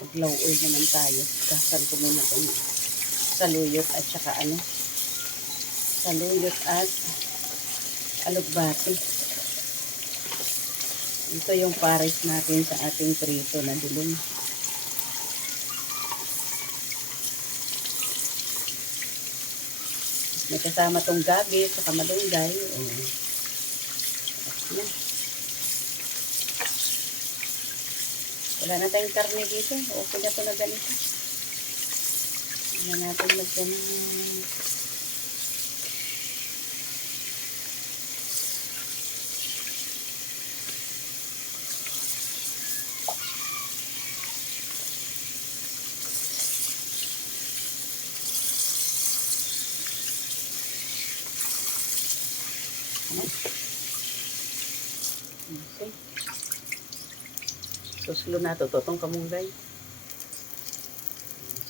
Maglaw oil naman tayo. Gasan ko muna itong saluyot at saka saluyot at alugbati. Ito yung pares natin sa ating prito na dulong. May kasama tong gabi at malunggay. Wala na tayong karne dito. Okay na ito na ganito. Hindi natin lagyan ng okay. Suslo na ito. Itong kamunggay.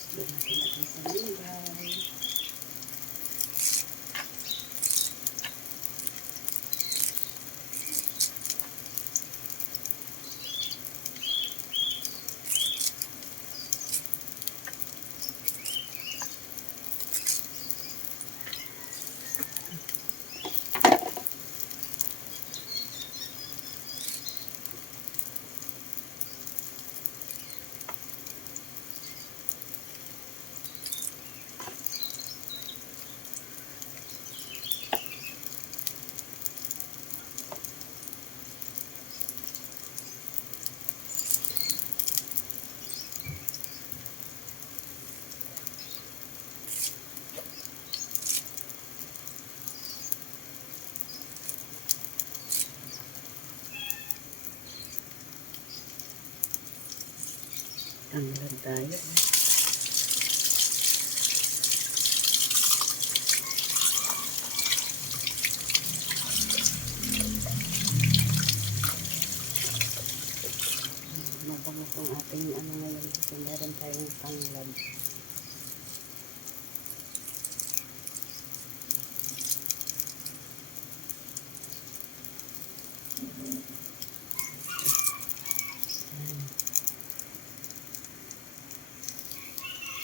Suslo natin itong kamunggay. Tanggal tayo. Mabango pong ating ngayon kasi meron tayong tanglad.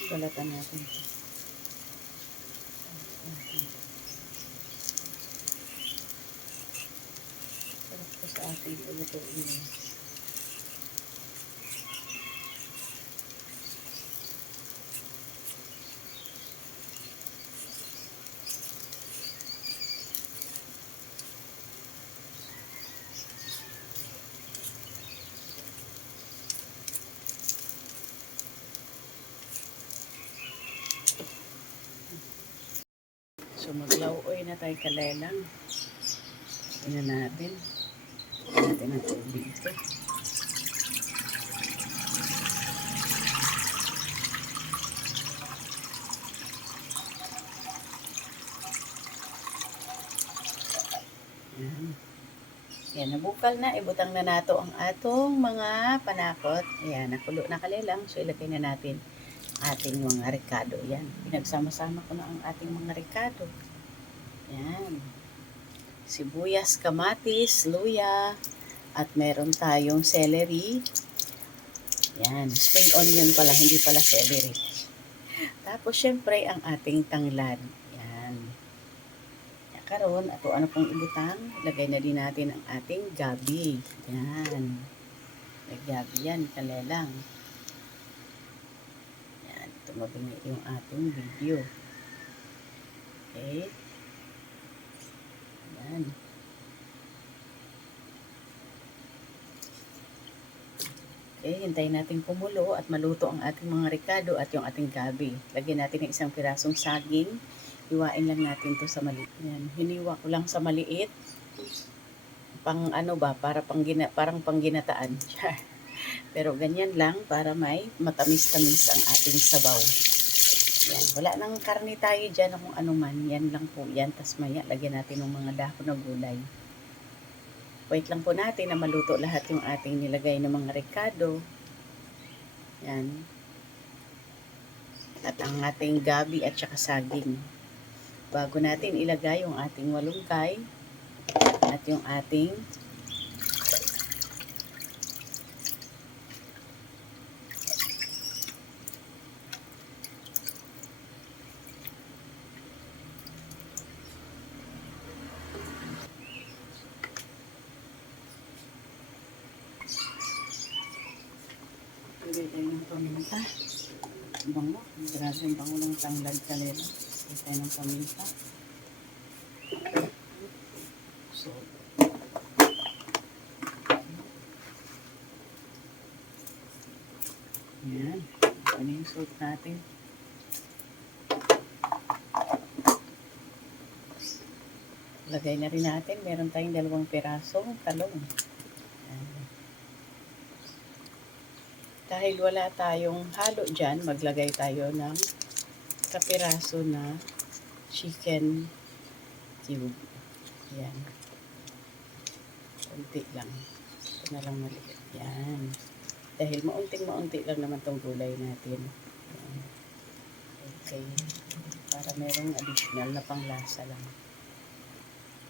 Balatan natin ito. Sarap ko sa ating ulutuin. So maglauoy na tayo kalelang. Ina natin. Natin ang tubig ito. Yan, nabukal na. Ibutang na nato ang atong mga panakot. Ayan, nakulo na kalelang. So ilagay na natin ating mga ricado. Yan, pinagsama-sama ko na ang ating mga ricado. Yan. Sibuyas, kamatis, luya, at meron tayong celery. Yan, spring onion pala, hindi pala celery. Tapos, syempre, ang ating tanglad. Yan. Karon, ato ano pong ibutang, lagay na din natin ang ating gabi. Yan. Naggabi yan, kalelang. Yan, tumabingi yung ating video. Okay. Yan. Okay, hintayin natin kumulo at maluto ang ating mga ricado at yung ating gabi. Lagyan natin ng isang pirasong saging. Hiwain lang natin to sa maliit. Yan, hiniwa ko lang sa maliit. Pang ano ba, parang pangginataan. Pero ganyan lang para may matamis-tamis ang ating sabaw. Yan, wala nang karne tayo dyan kung ano man. Yan lang po yan. Tas maya, lagyan natin ng mga dahon na gulay. Wait lang po natin na maluto lahat yung ating nilagay ng mga ricado. Yan. At ang ating gabi at saka saging. Bago natin ilagay yung ating malunggay at yung ating Lagay tayo ng paminta. Bango. Grabe ang bango ng tanglad kanila. Lagay tayo ng paminta. So, yan. Ano yung salt natin? Lagay na rin natin. Meron tayong 2 pirasong talong. Yan. Dahil wala tayong halo dyan, maglagay tayo ng kapiraso na chicken cube. Yan. Kunti lang. Ito na lang maliit. Yan. Dahil maunting-maunti lang naman tong gulay natin. Yan. Okay. Para merong additional na panglasa lang.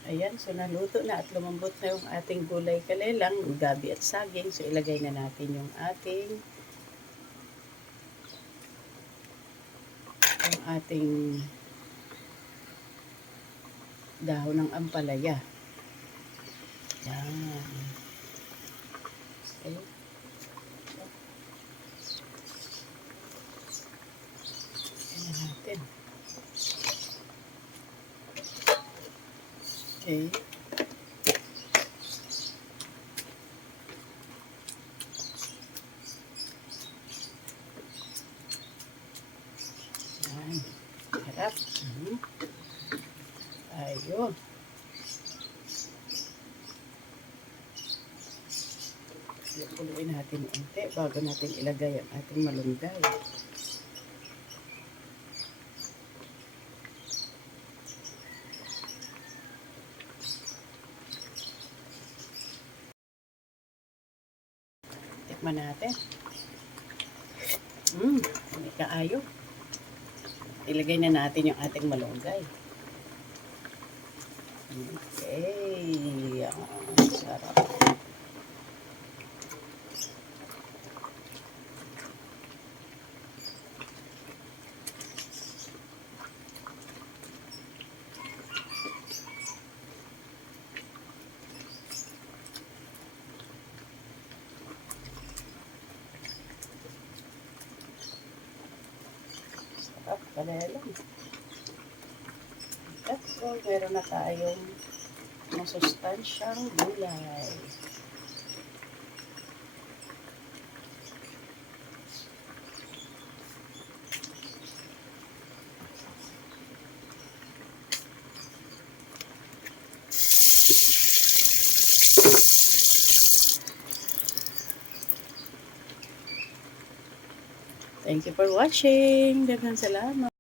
Ayan, so naluto na at lumambot na yung ating gulay kalelang, gabi at saging. So ilagay na natin yung ating dahon ng ampalaya. Yan. Okay. Ayan natin. Okay. Yan. Harap. Ayun. Puluin natin unti bago natin ilagay ang ating malunggay. Tikman natin. May kaayo. Ilagay na natin yung ating malunggay. Okay. Ang sarap. Sarap kalelang. So, meron na tayong masustansyang gulay. Thank you for watching. Daghang salamat.